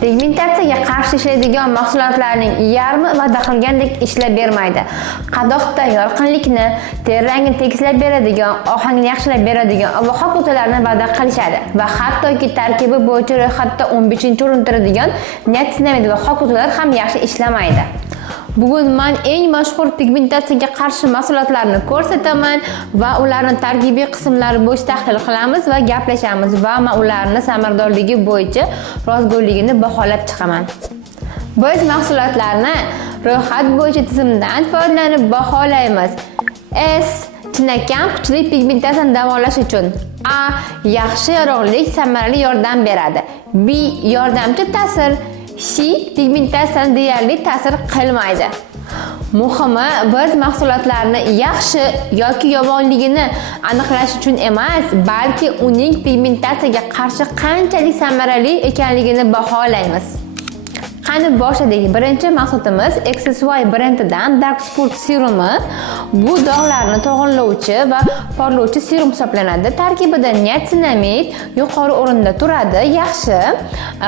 Pigmentatsiyaga qarshi ishlaydigan mahsulotlarning yarmi va'da qilgandek ishlab bermaydi. Qadoqda yorqinlikni, teri rangini tekislab beradigan, ohangni yaxshilab beradigan avoha ko'talarni va'da qilishadi va hattoki tarkibi bo'yicha ro'yxatda 15-o'rinda turadigan niacinamid va hokotalar ham yaxshi ishlamaydi. Bugun men eng mashhur pigmentatsiyaga qarshi mahsulotlarni ko'rsataman va ularning tarkibiy qismlari bo'yicha tahlil qilamiz va gaplashamiz va men ularning samaradorligi bo'yicha rozgo'rligini baholab chiqaman. Biz mahsulotlarni ro'yxat bo'yicha tizimdan foydalanib baholaymiz. S. Chinakam kuchli pigmentatsiyani davolash uchun. A. Yaxshi yorug'lik samarali yordam beradi. B. Yordamchi ta'sir. C. Pigmentatsiyani deyarli ta'sir qilmaydi. Muhimi, biz mahsulotlarni yaxshi yoki yomonligini aniqlash uchun emas, balki uning pigmentatsiyaga qarshi qanchalik samarali ekanligini baholaymiz. Qani boshladik. Birinchi mahsulotimiz XSY brendidan Dark Spot serumi. Bu dog'larni to'g'rilovchi va porlovchi serum hisoblanadi. Tarkibida niacinamid yuqori o'rinda turadi, yaxshi.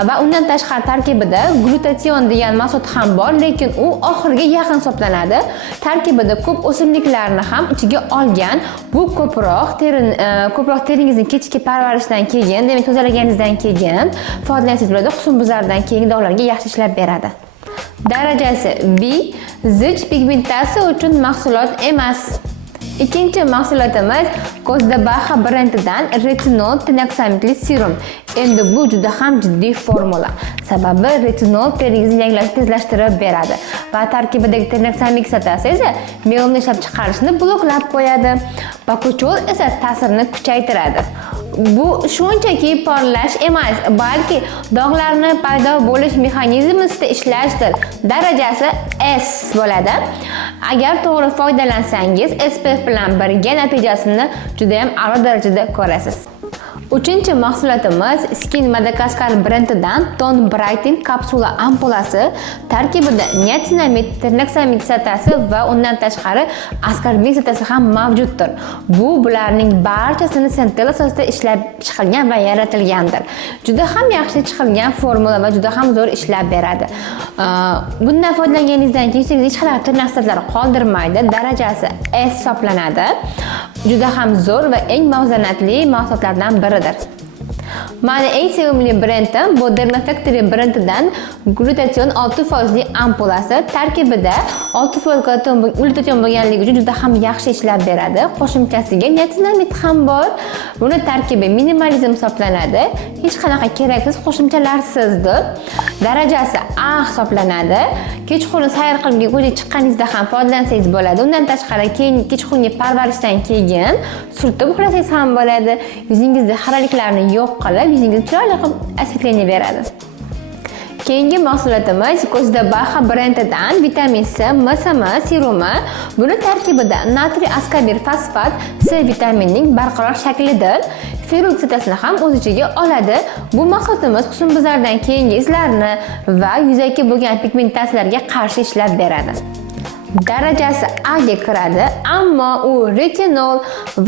Va undan tashqari tarkibida glutation degan mahsulot ham bor, lekin u oxirgi yaqin hisoblanadi. Tarkibida ko'p o'simliklarni ham ichiga olgan. Bu ko'proq teringizni kechki parvarishdan keyin, demak tozalaganingizdan keyin foydalansangiz bo'ladi. Husnbuzardan keyingi dog'larga yaxshi ishlab beradi. Darajasi B. Zich pigmentatsiya uchun mahsulot emas. Ikkinchi mahsulotimiz Kozdabaxa brendidan retinol tinoksamidli serum. Endi bu juda ham jiddiy formula. Sababi retinol teringizni yanglashni tezlashtirib beradi va tarkibidagi tinoksamid kislotasi esa melanin ishlab chiqarishni bloklab qo'yadi. Bakuchol esa ta'sirini kuchaytiradi. Bu shunchaki porlash emas, balki dog'larni paydo bo'lish mexanizmida ishlashdir. Darajasi S bo'ladi. Agar to'g'ri foydalansangiz, SPF bilan birga natijasini juda ham a'lo darajada ko'rasiz. Uchinchi mahsulotimiz Skin Madagascar brendidan Tone Brightening kapsula ampulasi. Tarkibida niacinamid, tinoksamid kislotasi va undan tashqari askorbin kislotasi ham mavjuddir. Bularning barchasini Centella asosida ishlab chiqilgan va yaratilgandir. Juda ham yaxshi chiqilgan formula va juda ham zo'r ishlab beradi. Bundan foydalanganingizdan keyin hech qanday tirnoq kislotalarini qoldirmaydi. Darajasi S hisoblanadi. Juda ham zo'r va eng muvozanatli mahsulotlardan biridir. Meni eng sevimli brendim bu Dermafactory brendidan glutation 6% ampulasi. Tarkibida 6% glutation bo'lganligi uchun juda ham yaxshi ishlab beradi. Qo'shimchasiga niacinamid ham bor. Buni tarkibi minimalizm hisoblanadi. Hech qanaqa keraksiz qo'shimchalarsizdir. Darajasi A hisoblanadi. Kechqurun sayr qilib ko'chaga chiqqaningizda ham foydalansangiz bo'ladi. Undan tashqari kechqurungi parvarishdan keyin surtib uxlasangiz ham bo'ladi. Yuzingizda xiraliklarni yo'q qilib, yuzingizni chiroyli qilib asvetleniya beradi. Keyingi mahsulotimiz Kozdabaxa brendidan vitamin C MSM serumi. Buni tarkibida natriy askarbin fosfat C vitaminining barqaror shaklidir. Ferul kislotasini ham o'z ichiga oladi. Bu mahsulotimiz husnbuzardan keyingi izlarni va yuzaki bo'lgan pigmentatsiyalarga qarshi ishlab beradi. Darajasi A ga kiradi, ammo u retinol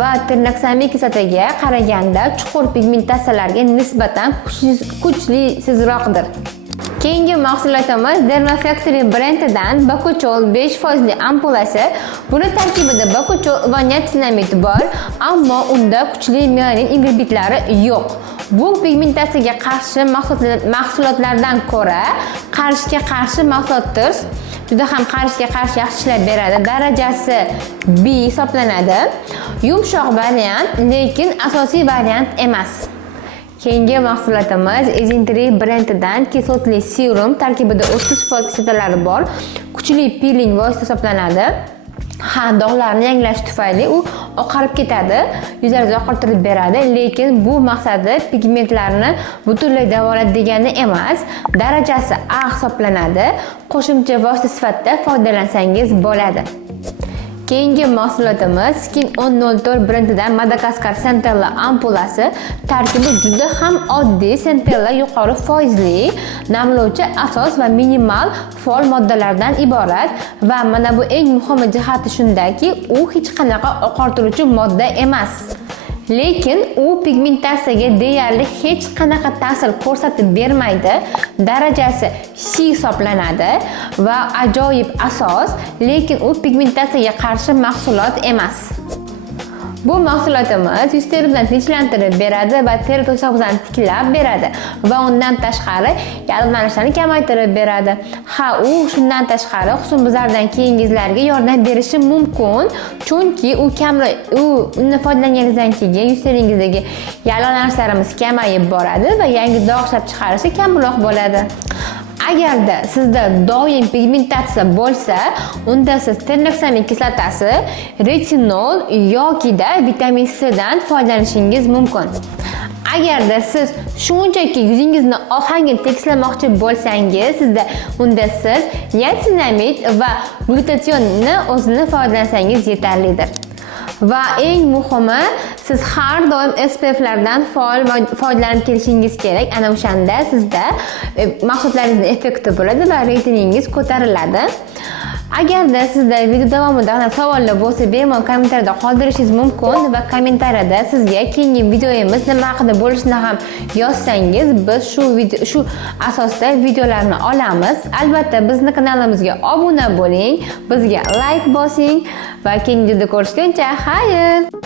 va tinoksamid kislotaga qaraganda chuqur pigmentatsiyalarga nisbatan kuchlisizroqdir. Keyingi mahsulotimiz Dermafactory brendidan Bakuchol 5% ampulasi. Buni tarkibida bakuchol va niacinamid bor, ammo unda kuchli melanin ingibitorlari yo'q. Bu pigmentatsiyaga qarshi mahsulotlardan ko'ra qarishga qarshi mahsulotdir. Juda ham qarishga qarshi yaxshi ishlab beradi. Darajasi B hisoblanadi. Yumshoq variant, lekin asosiy variant emas. Keyingi mahsulotimiz Isintri brendidan kislotli serum. Tarkibida 30% kislotalari bor. Kuchli peeling vosita hisoblanadi. Dog'larni yangilash tufayli u oqarib ketadi, yuzingizni oqartirib beradi, lekin bu maqsadi pigmentlarni butunlay davolaydi degani emas. Darajasi A hisoblanadi. Qo'shimcha vosita sifatida foydalansangiz bo'ladi. Keyingi mahsulotimiz Skin 104 brendidan Madagascar Centella ampulasi. Tarkibi juda ham oddiy, Centella yuqori foizli, namlovchi asos va minimal fol moddalardan iborat va mana bu eng muhim jihati shundaki, u hech qanaqa oqartiruvchi modda emas. lekin u pigmentatsiyaga deyarli hech qanaqa ta'sir ko'rsatib bermaydi. Darajasi C hisoblanadi va ajoyib asos, lekin u pigmentatsiyaga qarshi mahsulot emas. Bu mahsulotimiz yuz terisini tinchlantirib beradi va teri to'siqlarni tiklab beradi va undan tashqari yallig'lanishlarni kamaytirib beradi. Ha, u shundan tashqari husnbuzardan keyingi izlarga yordam berishi mumkin, chunki uni foydalanganingizdan keyin yuz teringizdagi yallig'lanishlarimiz kamayib boradi va yangi dog' ishlab chiqarishi kamroq bo'ladi. Agarda sizda doim pigmentatsiya bo'lsa, unda siz tirnoksamiin kislotasi, retinol yoki-da vitamin C dan foydalanishingiz mumkin. Agarda siz shunchaki yuzingizni ohangini tekislamoqchi bo'lsangiz, unda siz niasinamid va glutationni o'zini foydalansangiz yetarlidir. Va eng muhimi, siz har doim SPF lardan foydalanib kelishingiz kerak. Ana o'shanda sizda mahsulotlaringizning effekti bo'ladi va reytingingiz ko'tariladi. Agarda sizda video davomida savollar bo'lsa, bemalol kommentariyada qoldirishingiz mumkin va kommentariyada sizga keyingi videoyimiz nima haqida bo'lishini ham yozsangiz, biz shu asosda videolarni olamiz. Albatta, bizning kanalimizga obuna bo'ling, bizga like bosing va keyingi videoda ko'rishguncha xayr.